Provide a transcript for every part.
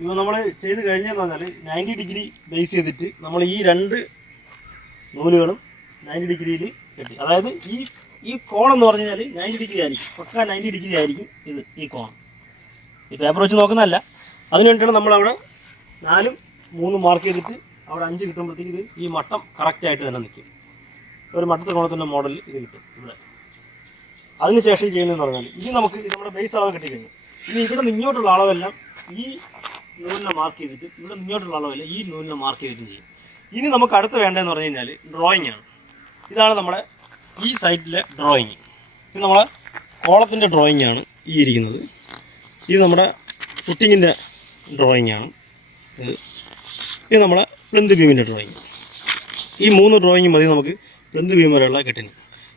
ഇത് നമ്മൾ ചെയ്ത് കഴിഞ്ഞെന്ന് പറഞ്ഞാൽ നയന്റി ഡിഗ്രി ബേസ് ചെയ്തിട്ട് നമ്മൾ ഈ രണ്ട് നൂലുകളും നയന്റി ഡിഗ്രിയിൽ കെട്ടി. അതായത് ഈ ഈ കോണം എന്ന് പറഞ്ഞു കഴിഞ്ഞാൽ നയന്റി ഡിഗ്രി ആയിരിക്കും. പക്ക നയന്റി ഡിഗ്രി ആയിരിക്കും ഇത് ഈ കോണം. ഈ പേപ്പർ വെച്ച് നോക്കുന്നതല്ല. അതിന് നമ്മൾ നമ്മളവിടെ നാലും മൂന്നും മാർക്ക് ചെയ്തിട്ട് അവിടെ അഞ്ച് കിട്ടുമ്പോഴത്തേക്ക് ഇത് ഈ മട്ടം കറക്റ്റായിട്ട് തന്നെ നിൽക്കും ഒരു മട്ടത്തെ കോണത്തിന്റെ മോഡൽ ഇത് കിട്ടും ഇവിടെ. അതിനുശേഷം ചെയ്യുന്നതെന്ന് പറഞ്ഞാൽ ഇനി നമുക്ക് നമ്മുടെ ബേസ് അളവ് കിട്ടിക്കഴിഞ്ഞു. ഇനി ഇവിടെ നിന്ന് ഇങ്ങോട്ടുള്ള അളവെല്ലാം ഈ നൂലിനെ മാർക്ക് ചെയ്തിട്ട് ഇവിടെ ഇങ്ങോട്ടുള്ള അളവില്ല ഈ നൂലിനെ മാർക്ക് ചെയ്തിട്ട് ചെയ്യും. ഇനി നമുക്ക് അടുത്ത് വേണ്ടതെന്ന് പറഞ്ഞു കഴിഞ്ഞാൽ ഡ്രോയിങ് ആണ്. ഇതാണ് നമ്മുടെ ഈ സൈറ്റിലെ ഡ്രോയിങ് ഇത് നമ്മളെ കോളത്തിന്റെ ഡ്രോയിങ് ആണ് ഈ ഇരിക്കുന്നത്. ഇത് നമ്മുടെ ഫുട്ടിങ്ങിന്റെ ഡ്രോയിങ് ആണ്. ഇത് ഇത് നമ്മുടെ പ്ലിന്ത് ബീമിന്റെ ഡ്രോയിങ് ഈ മൂന്ന് ഡ്രോയിങ് മതി നമുക്ക് പ്ലിന്ത് ബീം വരെയുള്ള കെട്ടിന്.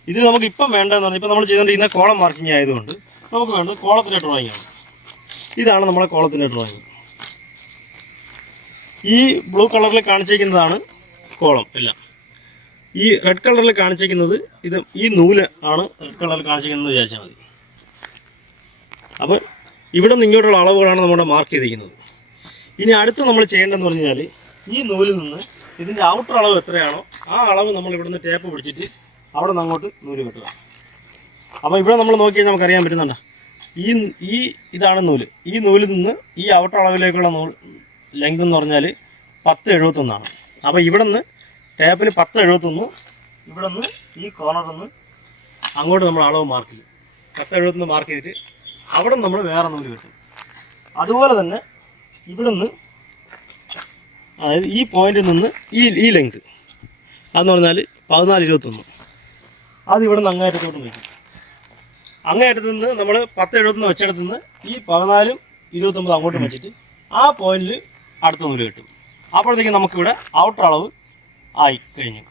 ഇത് നമുക്ക് ഇപ്പം വേണ്ടതെന്ന് പറഞ്ഞാൽ ഇപ്പം നമ്മൾ ചെയ്തുകൊണ്ടിരിക്കുന്ന കോളം മാർക്കിംഗ് ആയതുകൊണ്ട് നമുക്ക് വേണ്ടത് കോളത്തിന്റെ ഡ്രോയിങ് ആണ്. ഇതാണ് നമ്മുടെ കോളത്തിന്റെ ഡ്രോയിങ് ഈ ബ്ലൂ കളറിൽ കാണിച്ചിരിക്കുന്നതാണ് കോളം എല്ലാം. ഈ റെഡ് കളറിൽ കാണിച്ചിരിക്കുന്നത് ഇത് ഈ നൂൽ ആണ് റെഡ് കളറിൽ കാണിച്ചിരിക്കുന്നത് വിചാരിച്ചാൽ മതി. അപ്പോൾ ഇവിടെ നിന്ന് ഇങ്ങോട്ടുള്ള അളവുകളാണ് നമ്മുടെ മാർക്ക് ചെയ്തിരിക്കുന്നത്. ഇനി അടുത്ത് നമ്മൾ ചെയ്യേണ്ടതെന്ന് പറഞ്ഞാൽ ഈ നൂലിൽ നിന്ന് ഇതിന്റെ ഔട്ടർ അളവ് എത്രയാണോ ആ അളവ് നമ്മൾ ഇവിടുന്ന് ടേപ്പ് പിടിച്ചിട്ട് അവിടെ നിന്ന് അങ്ങോട്ട് നൂൽ കെട്ടുക. അപ്പോൾ ഇവിടെ നമ്മൾ നോക്കി കഴിഞ്ഞാൽ നമുക്കറിയാൻ പറ്റുന്നുണ്ടോ. ഈ ഈ ഇതാണ് നൂൽ. ഈ നൂലിൽ നിന്ന് ഈ ഔട്ടർ അളവിലേക്കുള്ള നൂൽ ലെങ്ത് എന്ന് പറഞ്ഞാൽ പത്ത് എഴുപത്തൊന്നാണ് അപ്പോൾ ഇവിടെ നിന്ന് ടേപ്പിൽ പത്ത് എഴുപത്തൊന്ന് ഇവിടെ നിന്ന് ഈ കോർണറിൽ നിന്ന് അങ്ങോട്ട് നമ്മൾ അളവ് മാർക്ക് ചെയ്യും. പത്ത് എഴുപത്തൊന്ന് മാർക്ക് ചെയ്തിട്ട് അവിടെ നമ്മൾ വേറെ നൂൽ കിട്ടും. അതുപോലെ തന്നെ ഇവിടെ നിന്ന് അതായത് ഈ പോയിന്റിൽ നിന്ന് ഈ ഈ ലെങ്ത് അതെന്ന് പറഞ്ഞാൽ പതിനാല് ഇരുപത്തൊന്ന്. അത് ഇവിടെ നിന്ന് അങ്ങേറ്റത്തോട്ട് വയ്ക്കും. അങ്ങേറ്റത്ത് നിന്ന് നമ്മൾ പത്ത് എഴുപത്തൊന്ന് വെച്ചെടുത്ത് നിന്ന് ഈ പതിനാലും ഇരുപത്തൊമ്പത് അങ്ങോട്ട് വെച്ചിട്ട് ആ പോയിന്റിൽ അടുത്ത നൂൽ കിട്ടും. അപ്പോഴത്തേക്കും നമുക്കിവിടെ ഔട്ടർ അളവ് ആയി കഴിഞ്ഞു.